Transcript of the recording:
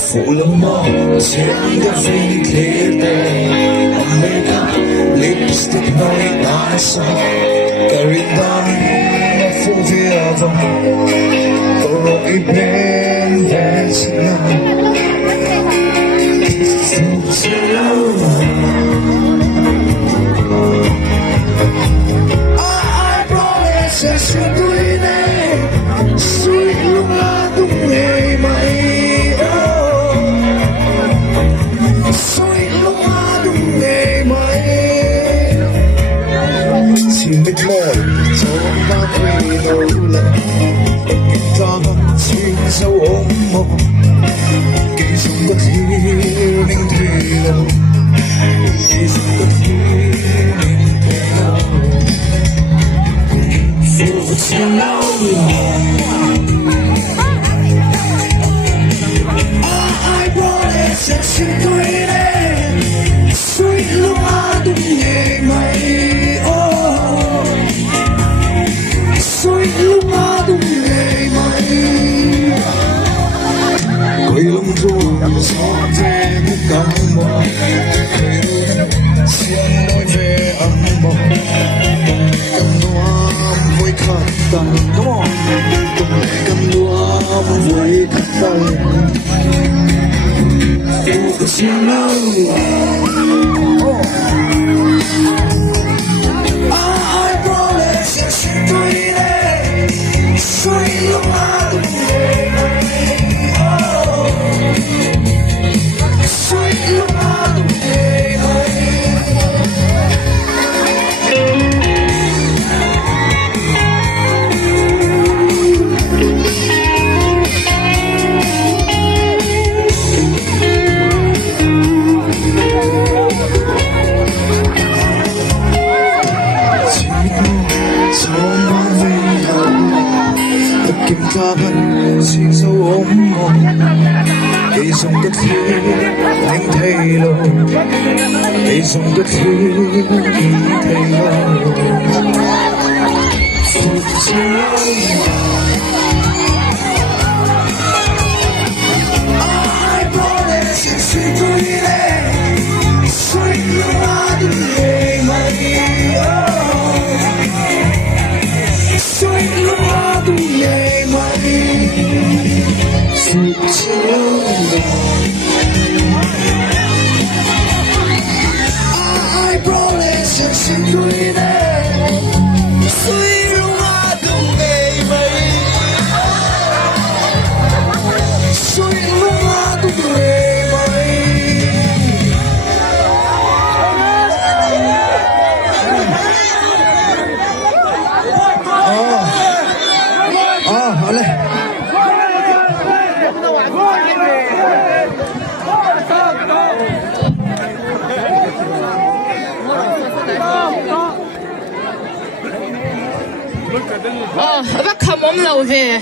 phụ lòng mơ trên cà phê thế tệ America lipstick nói ai sao Caridan phụ phía vòng rồi bên về nhà I promise you tôi này suy lúc là đúng ngày mai suy lúc là đúng ngày mai chỉ biết mỏi cho ta quay đầu lại ta vẫn xin dấu ôm mộng kỳ dùng bất hi mình thì đâu kỳ dùng bất hi mình thì đâu Fuhchiangtea ai promise xin tôi đến suy lúc đúng ngày mai suy lúc đúng ngày mai quay lưng rồi gió về một cánh mơ xiên nói về ấm mộng Come on, cầm đua với khắp tay Fuhchiangtea I promise you xin tôi đến suy lúc đúng ngày mai suy lúc đúng ngày mai Kim ta vẫn xin dấu ôm mộng cây dòng cất phía anh thấy lâu cây dòng cất phía anh thấy lâu I promise you xin tôi đến suy lúc đúng ngày mai suy lúc đúng ngày I promise you xin tôi đến suy lúc đúng ngày mai suy lúc đúng ngày mai Oleh bác không ốm lâu về